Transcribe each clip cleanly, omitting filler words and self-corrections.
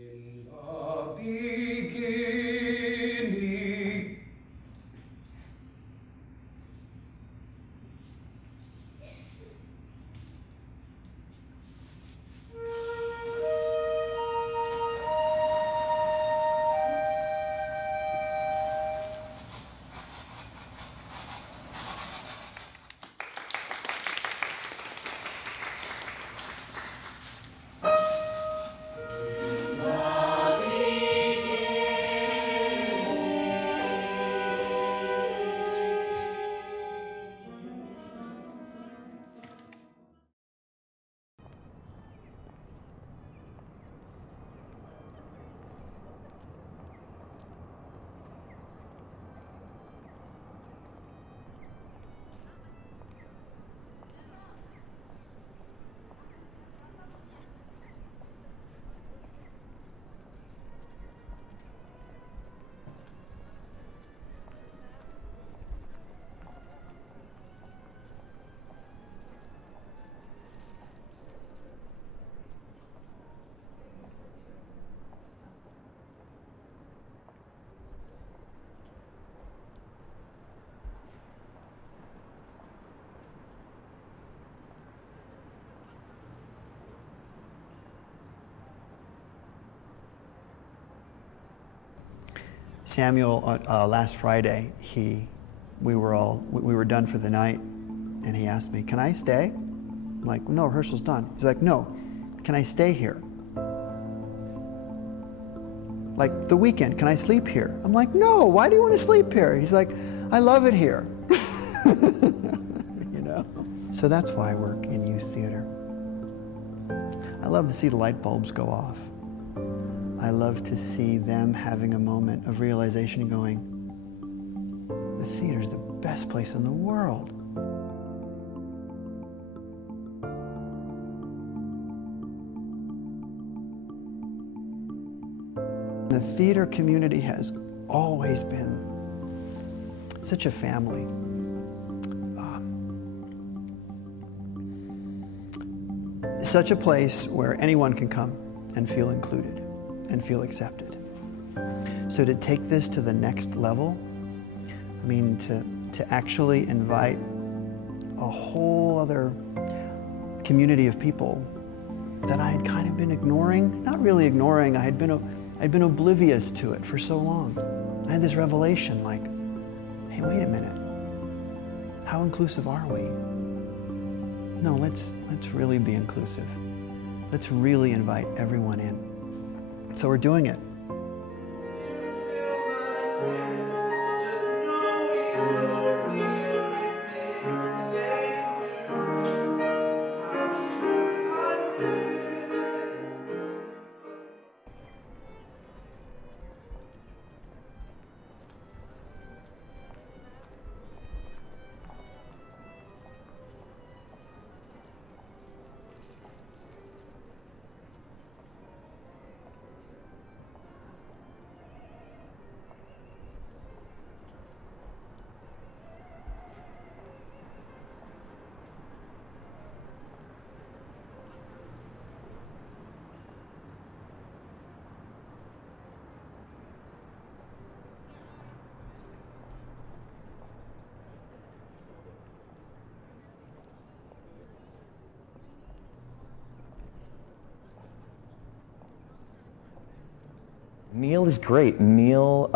In the beginning. Samuel, last Friday, we were done for the night, and he asked me, "Can I stay?" I'm like, "No, rehearsal's done." He's like, "No, can I stay here? Like the weekend, can I sleep here?" I'm like, "No, why do you want to sleep here?" He's like, "I love it here." You know? So that's why I work in youth theater. I love to see the light bulbs go off. I love to see them having a moment of realization and going, the theater's the best place in the world. The theater community has always been such a family. Such a place where anyone can come and feel included and feel accepted. So to take this to the next level, I mean, to actually invite a whole other community of people that I had kind of been ignoring, not really ignoring, I'd been oblivious to it for so long. I had this revelation like, hey, wait a minute, how inclusive are we? No, let's really be inclusive. Let's really invite everyone in. So we're doing it. Neil is great. Neil,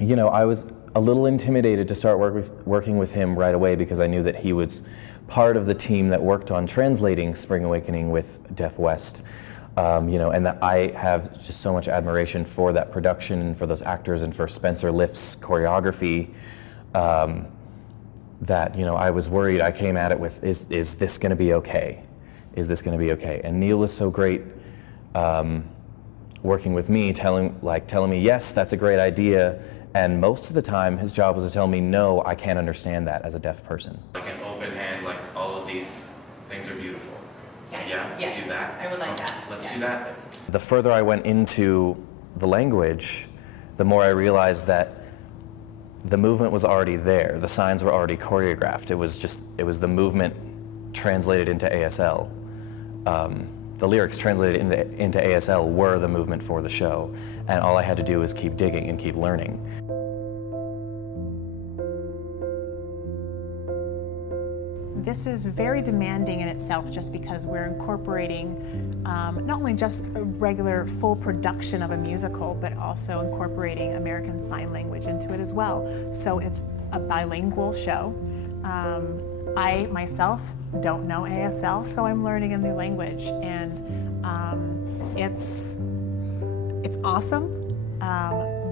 you know, I was a little intimidated to start working with him right away because I knew that he was part of the team that worked on translating Spring Awakening with Deaf West, you know, and that I have just so much admiration for that production and for those actors and for Spencer Lift's choreography, that, you know, I was worried. I came at it with, is this going to be okay? Is this going to be okay? And Neil was so great working with me, telling me, yes, that's a great idea. And most of the time, his job was to tell me, no, I can't understand that as a deaf person. Like an open hand, like all of these things are beautiful. Yeah, yes. Do that. I would like that. Let's do that. The further I went into the language, the more I realized that the movement was already there. The signs were already choreographed. It was the movement translated into ASL. The lyrics translated into ASL were the movement for the show, and all I had to do was keep digging and keep learning. This is very demanding in itself just because we're incorporating not only just a regular full production of a musical, but also incorporating American Sign Language into it as well. So it's a bilingual show. I myself don't know ASL, so I'm learning a new language, and it's awesome,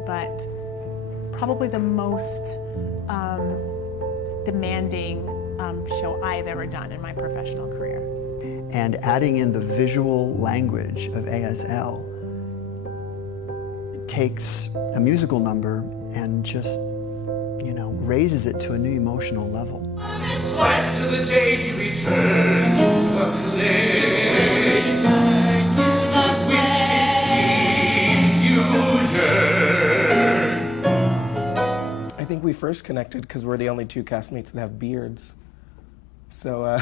but probably the most demanding show I've ever done in my professional career. And adding in the visual language of ASL takes a musical number and just, you know, raises it to a new emotional level. Sweat to the day you return to the place, which it seems you yearn. I think we first connected because we're the only two castmates that have beards. So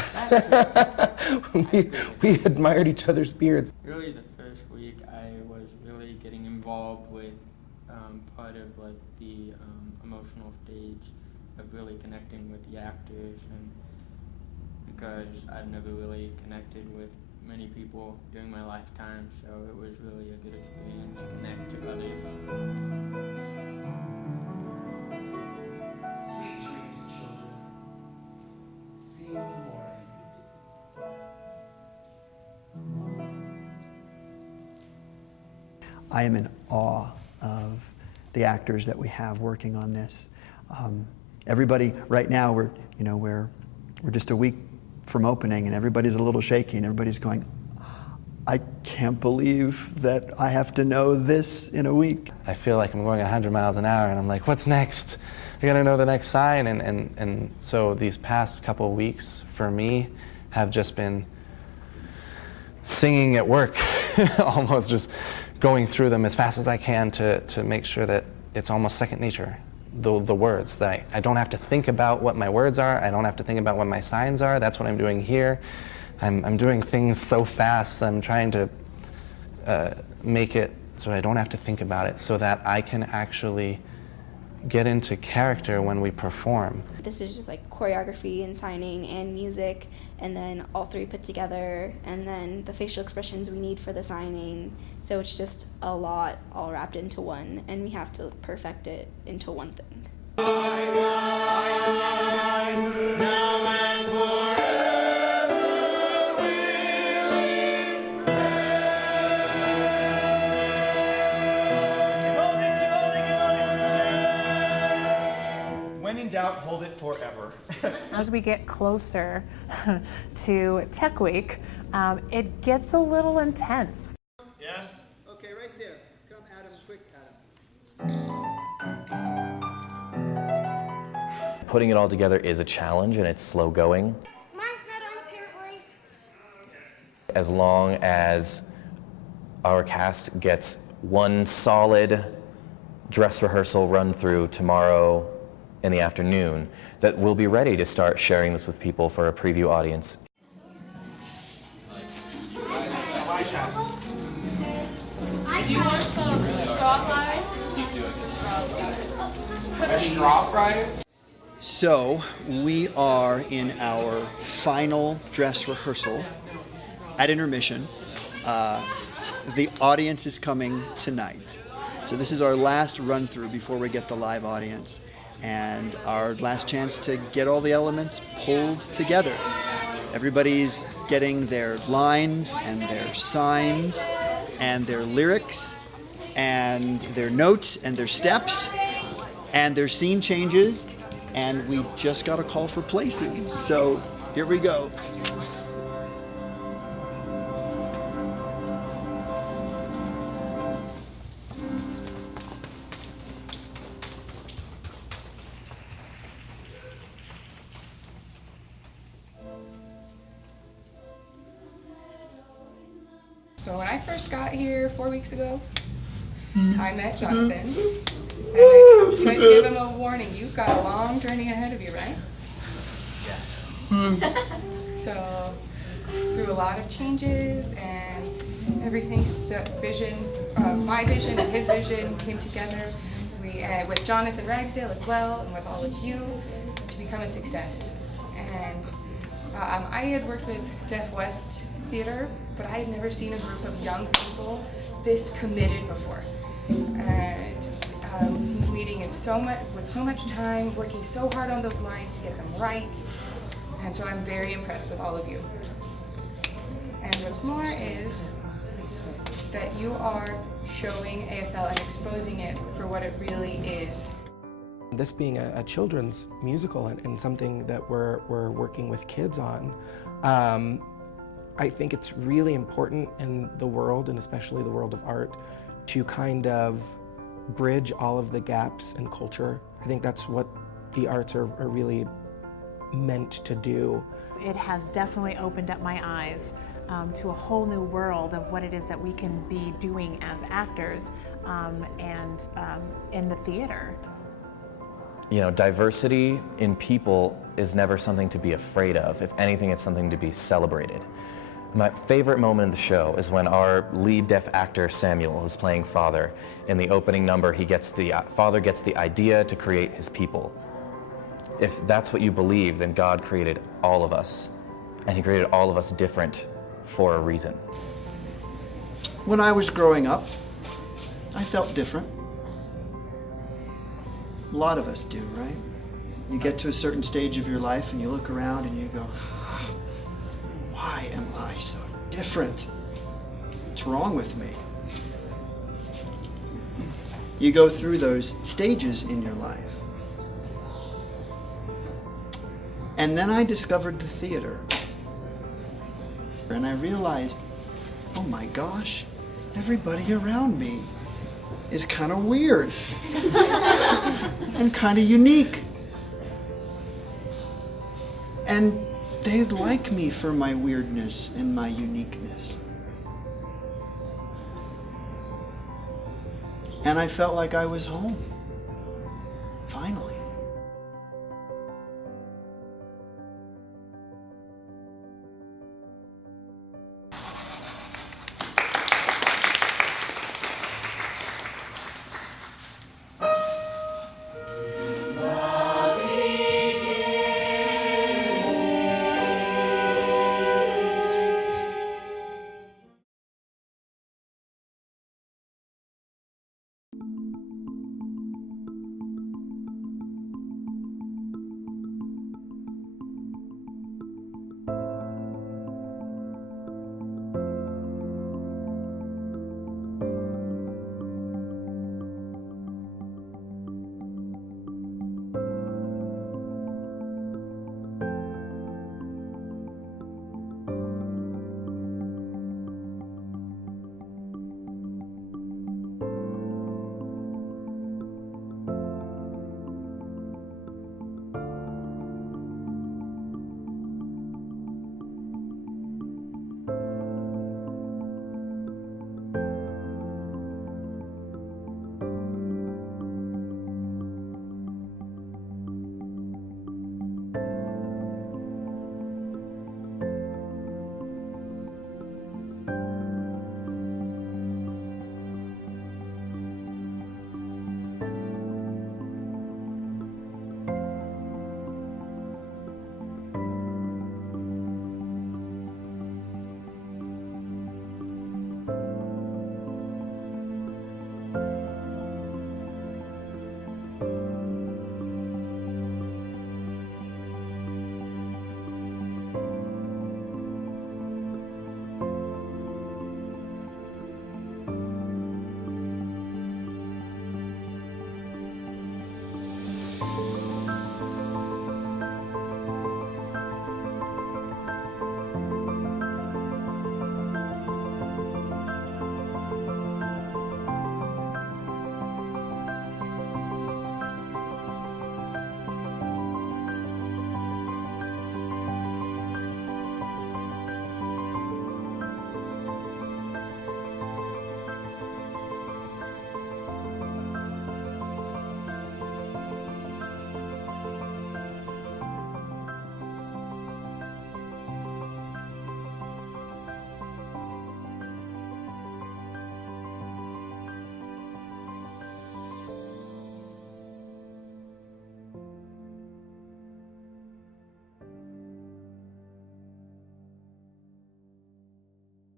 we admired each other's beards. Really, the first week I was really getting involved with part of like the emotional stage of really connecting with the actors, and because I've never really connected with many people during my lifetime, so it was really a good experience to connect to others. Sweet dreams, children. See you more. I am in awe of the actors that we have working on this. Everybody, right now, we're just a week from opening, and everybody's a little shaky, and everybody's going, I can't believe that I have to know this in a week. I feel like I'm going 100 miles an hour, and I'm like, what's next? I gotta know the next sign, and so these past couple weeks for me have just been singing at work, almost just going through them as fast as I can to make sure that it's almost second nature. The words, that I don't have to think about what my words are, I don't have to think about what my signs are. That's what I'm doing here. I'm doing things so fast, I'm trying to make it so I don't have to think about it, so that I can actually get into character when we perform. This is just like choreography and signing and music, and then all three put together, and then the facial expressions we need for the signing. So it's just a lot all wrapped into one, and we have to perfect it into one thing. When in doubt, hold it forever. As we get closer to Tech Week, it gets a little intense. Yes? Okay, right there. Come, Adam, quick, Adam. Putting it all together is a challenge, and it's slow going. Mine's not on, apparently. As long as our cast gets one solid dress rehearsal run through tomorrow in the afternoon, that we'll be ready to start sharing this with people for a preview audience. Do you want some straw fries? Keep doing it. Straw fries? So we are in our final dress rehearsal at intermission. The audience is coming tonight. So this is our last run through before we get the live audience, and our last chance to get all the elements pulled together. Everybody's getting their lines and their signs and their lyrics and their notes and their steps and their scene changes, and we just got a call for places. So here we go. So when I first got here 4 weeks ago, I met Jonathan, and I tried to give him a warning. You've got a long journey ahead of you, right? Yeah. So through a lot of changes, and everything, the vision, my vision and his vision came together. We, with Jonathan Ragsdale as well, and with all of you, to become a success. And I had worked with Deaf West Theater, but I had never seen a group of young people this committed before. And meeting in with so much time, working so hard on those lines to get them right. And so I'm very impressed with all of you. And what's more is that you are showing ASL and exposing it for what it really is. This being a children's musical and something that we're working with kids on, I think it's really important in the world, and especially the world of art, to kind of bridge all of the gaps in culture. I think that's what the arts are really meant to do. It has definitely opened up my eyes to a whole new world of what it is that we can be doing as actors and in the theater. You know, diversity in people is never something to be afraid of. If anything, it's something to be celebrated. My favorite moment in the show is when our lead deaf actor, Samuel, who's playing Father, in the opening number, Father gets the idea to create his people. If that's what you believe, then God created all of us, and he created all of us different for a reason. When I was growing up, I felt different. A lot of us do, right? You get to a certain stage of your life and you look around and you go, why am I so different? What's wrong with me? You go through those stages in your life. And then I discovered the theater. And I realized, oh my gosh, everybody around me is kind of weird and kind of unique. And they like me for my weirdness and my uniqueness. And I felt like I was home.